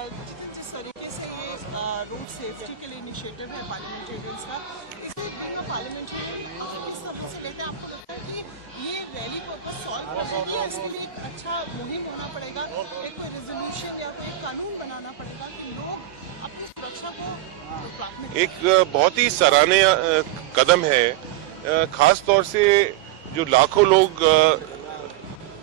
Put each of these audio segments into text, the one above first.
जिस तरीके से ये रोड सेफ्टी के लिए इनिशिएटिव है पार्लियामेंटेरियंस का, इसे पार्लियामेंटेरियन किस तरह से लेते हैं? आपको लगता है कि ये रैली पर्पस सॉल्व करेगी या इसके लिए एक अच्छा मुहिम होना पड़ेगा, एक कोई रेजोल्यूशन या कोई कानून बनाना पड़ेगा कि लोग अपनी सुरक्षा को प्राथमिकता? एक बहुत ही सराहनीय कदम है, खास तौर से जो लाखों लोग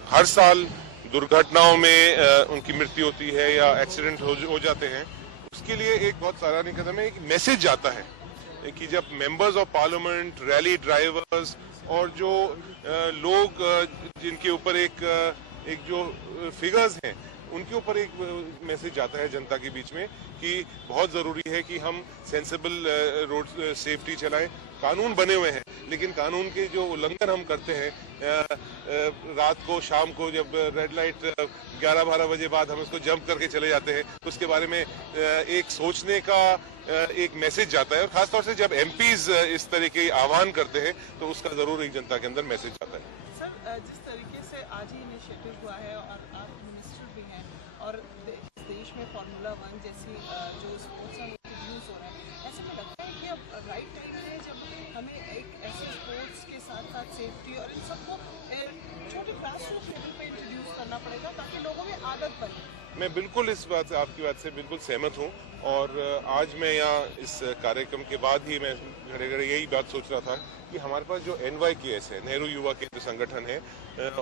हर साल दुर्घटनाओं में उनकी मृत्यु होती है या एक्सीडेंट हो जाते हैं, उसके लिए एक बहुत सराहनीय कदम है। एक मैसेज जाता है कि जब members of parliament, rally drivers और जो लोग जिनके ऊपर एक जो फिगर्स हैं उनके ऊपर एक मैसेज जाता है जनता के बीच में कि बहुत जरूरी है कि हम सेंसिबल रोड सेफ्टी चलाएं। कानून बने हुए हैं, लेकिन कानून के जो उल्लंघन हम करते हैं, रात को शाम को जब रेड लाइट 11-12 बजे बाद हम उसको जंप करके चले जाते हैं, तो उसके बारे में एक सोचने का एक मैसेज जाता है। और खासतौर से जब एमपीज इस तरह के आह्वान करते हैं तो उसका जरूर एक जनता के अंदर मैसेज जाता है। सर, जिस तरीके से आज ही इनिशिएटिव हुआ है और आप मिनिस्टर भी हैं और देश में फार्मूला 1 जैसी जो स्पोर्ट्स हैं इंट्रोड्यूस हो रहे हैं, ऐसे में लगता है कि अब राइट टाइम है जब हमें एक ऐसे स्पोर्ट्स के साथ साथ सेफ्टी और इन सबको छोटे ग्रास रूट लेवल पे इंट्रोड्यूस करना पड़ेगा ताकि लोगों में आदत बने? मैं बिल्कुल इस बात से, आपकी बात से बिल्कुल सहमत हूँ। और आज मैं यहाँ इस कार्यक्रम के बाद ही मैं घड़े घड़े यही बात सोच रहा था कि हमारे पास जो NYKS है, नेहरू युवा केंद्र संगठन है,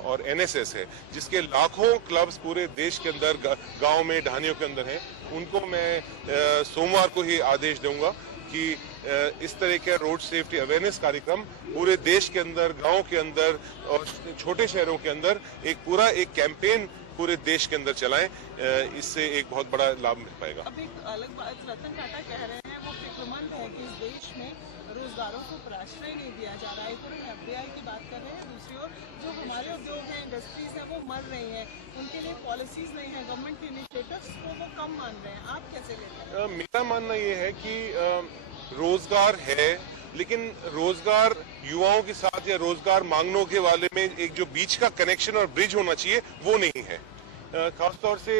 और NSS है, जिसके लाखों क्लब्स पूरे देश के अंदर गांव में ढानियों के अंदर हैं, उनको मैं सोमवार को ही आदेश दूंगा कि इस तरह के रोड सेफ्टी अवेयरनेस कार्यक्रम पूरे देश के अंदर, गांव के अंदर और छोटे शहरों के अंदर एक कैंपेन पूरे देश के अंदर चलाएं। इससे एक बहुत बड़ा लाभ मिल पाएगा। अब एक अलग बात रतन टाटा कह रहे हैं, वो फिक्रमंद है कि इस देश में रोजगारों को प्रश्रय नहीं दिया जा रहा है। तो हम FDI की बात कर रहे हैं, दूसरी ओर जो हमारे उद्योग हैं, इंडस्ट्रीज हैं, वो मर रही हैं, उनके लिए पॉलिसीज नहीं है, गवर्नमेंट के इनिशिएटिव्स को वो कम मान रहे हैं। आप कैसे लेते हैं? मेरा मानना ये है कि रोजगार है, लेकिन रोजगार युवाओं के साथ या रोजगार मांगने के वाले में एक जो बीच का कनेक्शन और ब्रिज होना चाहिए वो नहीं है। खासतौर से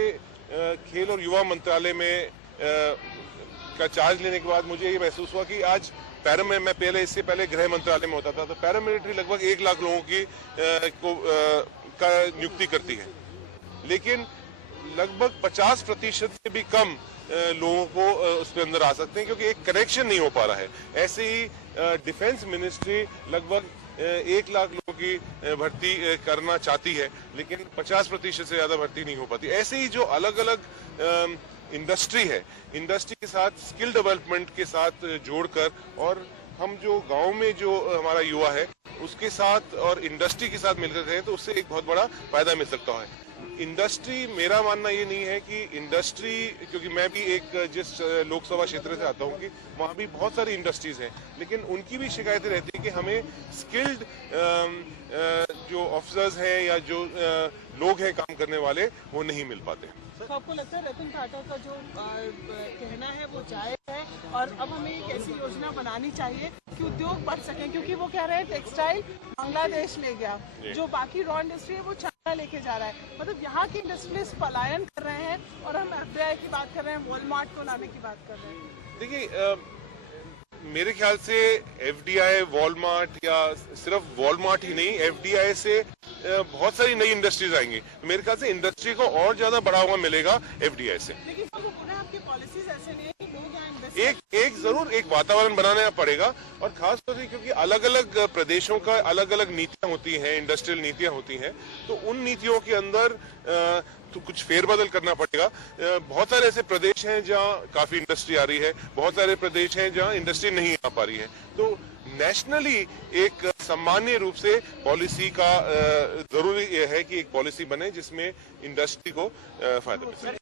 खेल और युवा मंत्रालय में का चार्ज लेने के बाद मुझे ये महसूस हुआ कि आज मैं इससे पहले गृह मंत्रालय में होता था, तो पैरामिलिट्री लगभग 1 लाख लोगों की का नियुक्ति करती है, लेकिन लगभग 50% से भी कम लोगों को उसके अंदर आ सकते हैं, क्योंकि एक कनेक्शन नहीं हो पा रहा है। ऐसे ही डिफेंस मिनिस्ट्री लगभग 1 लाख लोगों की भर्ती करना चाहती है, लेकिन 50% से ज्यादा भर्ती नहीं हो पाती। ऐसे ही जो अलग अलग इंडस्ट्री है, इंडस्ट्री के साथ स्किल डेवलपमेंट के साथ जोड़कर, और हम जो गांव में जो हमारा युवा है उसके साथ और इंडस्ट्री के साथ मिलकर रहे, तो उससे एक बहुत बड़ा फायदा मिल सकता है। इंडस्ट्री, मेरा मानना ये नहीं है कि इंडस्ट्री, क्योंकि मैं भी जिस लोकसभा क्षेत्र से आता हूँ कि वहाँ भी बहुत सारी इंडस्ट्रीज हैं, लेकिन उनकी भी शिकायतें रहती है कि हमें स्किल्ड जो ऑफिसर्स हैं या जो लोग हैं काम करने वाले, वो नहीं मिल पाते। तो आपको लगता है रतन टाटा का जो कहना है वो जायज है और अब हमें एक ऐसी योजना बनानी चाहिए कि उद्योग बढ़ सके, क्योंकि वो कह रहे हैं टेक्सटाइल बांग्लादेश ले गया, जो बाकी रॉ इंडस्ट्री है वो चाइना लेके जा रहा है, मतलब यहाँ की इंडस्ट्रीज पलायन कर रहे हैं और हम FDI की बात कर रहे हैं, वॉलमार्ट को लाने की बात कर रहे हैं। देखिए, मेरे ख्याल से FDI, वॉलमार्ट, या सिर्फ वॉलमार्ट ही नहीं, FDI से बहुत सारी नई इंडस्ट्रीज आएंगी। मेरे ख्याल से इंडस्ट्री को और ज्यादा बढ़ावा मिलेगा FDI से। लेकिन वो बोल रहे हैं आपकी पॉलिसीज ऐसे नहीं है कि लोग यहाँ जरूर एक वातावरण बनाना पड़ेगा, और खास तौर से क्योंकि अलग अलग प्रदेशों का अलग अलग नीतियां होती हैं, इंडस्ट्रियल नीतियां होती हैं, तो उन नीतियों के अंदर तो कुछ फेरबदल करना पड़ेगा। बहुत सारे ऐसे प्रदेश हैं जहां काफी इंडस्ट्री आ रही है, बहुत सारे प्रदेश हैं जहां इंडस्ट्री नहीं आ पा रही है। तो नेशनली एक सामान्य रूप से पॉलिसी का जरूरी है कि एक पॉलिसी बने जिसमें इंडस्ट्री को फायदा मिले।